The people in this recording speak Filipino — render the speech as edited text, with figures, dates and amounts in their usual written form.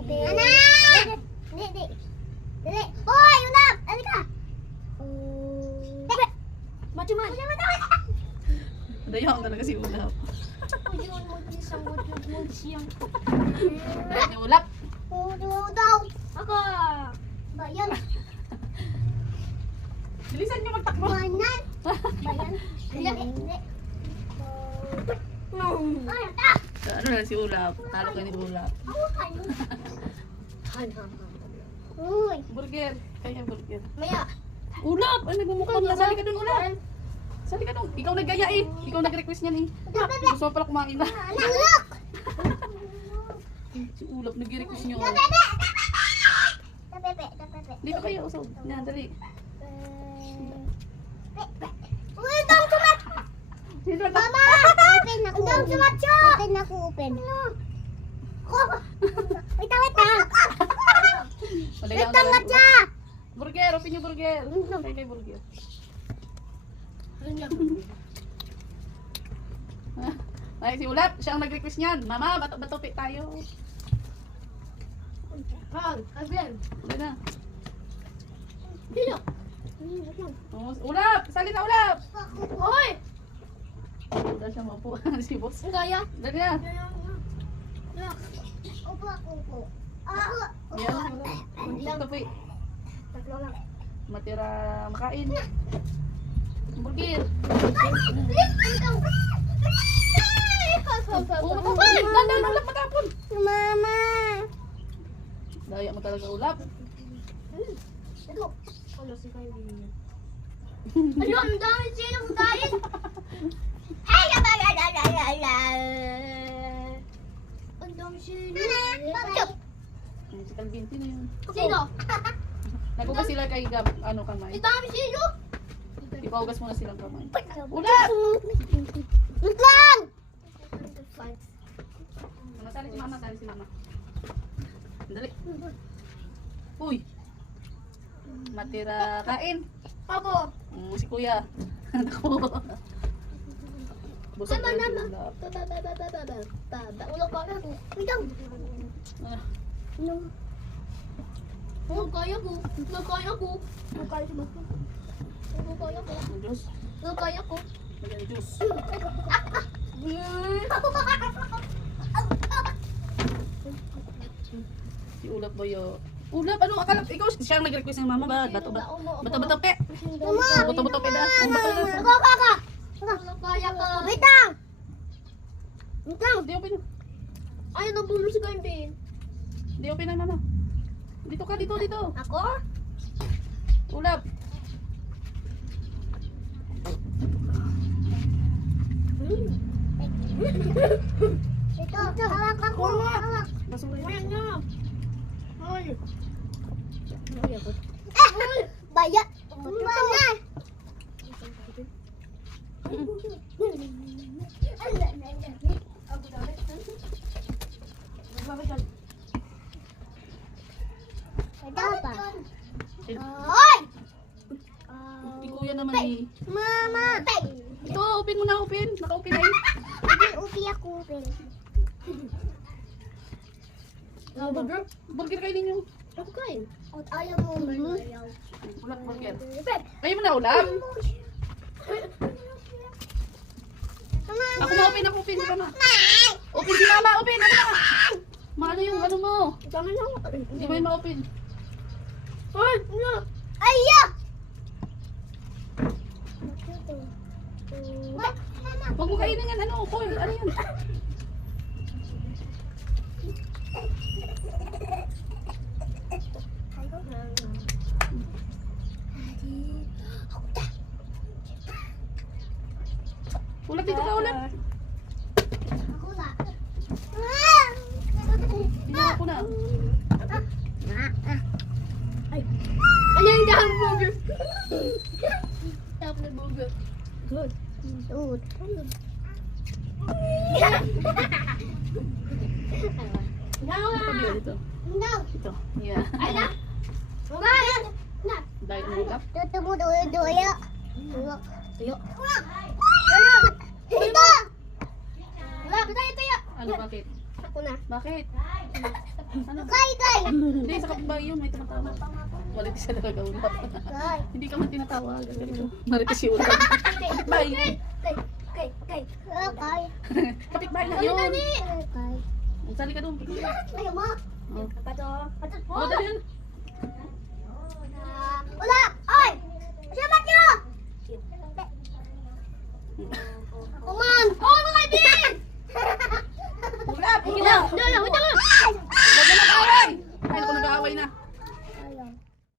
Anak! Dili. Dili. Hoy, ulap! Ano ka? Macho man. Dayang talaga si Ulap. Yun mo isang mo siyang. Ni Ulap. Daw. Ako. Bayan. Bilisan niyo magtakbo. Bayan. Bayan. Hindi. Ay, ta. Ano na si Ulap? Talo ka ni Ulap. Ako kayo. Uy. Burger. Kaya burger. Maya. Ulap! Ay, nagmumukhang na. Sali ka dun, Ulap. Sali ka dun. Ikaw naggaya eh. Ikaw nag-request niyan eh. Gusto mo pala kumain na. Look. Si Ulap nag-request niyo. Pepe. Dito kayo, usog. Yan, dali. Uy, dong sumat. Sino na? Mama. Open ako. Dong sumat siya. Open ako, open. Wait lang. Wait lang siya. Burger, open yung burger. Kay burger. Ay, si Ulap, siya ang nag-request niyan. Mama, batopi tayo. Again. Wala na. Dino. Oh, Ulap, sali na Ulap. Hoy. Wala siya maupo. Si boss. Ang gaya. Dali na. Upo ako. Yan. Batopi. Tatlo lang. Matira makain. Burger. Oh, matapon. Dandan Ulap, matapon. Mama. Daya mo talaga Ulap. Ito. Ano si kayo din? Ano ang dami silang kain? Ay, ang dami silang. Si Calvin, sino yun? Sino? Naghugas sila kay Gab, ano kamay. Ang dami sino? Ipaugas muna silang kamay. Ulap! Wait lang! Masali si mama, sali si mama. Dali. Uy! Matira kain. Ako. Si kuya. Ako. Busog Tama na si na. Ulap. Ulo ko na. Wait lang. Ah, No. Kaya ko. Kaya ko. Kaya ko. Kaya ko. ang Diyos. Kaya ko. Ayan, Diyos. Si Ulap ba yun? Ulap, ano akala? Ikaw siya ang nag-request ng mama ba? Bato ba? Bato pe. Bato pe da. Ang bato na. Kaka. Kaya ko. Wait lang. Wait lang. Di open. Ayaw na bulo si Carmen. Di open na mama. Dito ka, dito. Ako? Ulap. Ito. Hawak ako. Hawak. Basura yun. Ayan na. Ay. Bayat. Mana? Ada apa? Oi! Si kuya naman eh. Mama. Ito, open mo na, open. Naka-open na yun. Upi ako. Burger kayo ninyo. Ako kain. Ayaw mo. Ulap, burger. Kayo mo na, Ulap. Ako ma-open, ako open. Ikaw na. Open si mama, open. Ano na? Maano yung ano mo? Hindi mo yung ma-open. Ayaw! Huwag mo kainin yan, ano, Paul, ano yun? Ulap, dito ka, Ulap. Ako na. Tingnan ako na. Ano yung dahang burger? Dahang na burger. Good. Good. Ito, dito. No. Ito. Yeah. Ay na. Bayan. Na. Dahil mo, Ulap. Tutubo doyo. Tuyo. Tuyo. Ito. Wala, tayo. Ano, bakit? Ako na. Bakit? Ano? Kay. Hindi, sa kapitbahay yun, may tumatawag. Marites siya nagagaulap. Kay. Hindi ka man tinatawag. Marites yun. Kapitbahay. Kay. Kapitbahay na yun. Kay. Sali ka doon. Ayaw mo. Oh. Patot mo. Oh, dali yan. Wala. Oy. Siya ba niyo?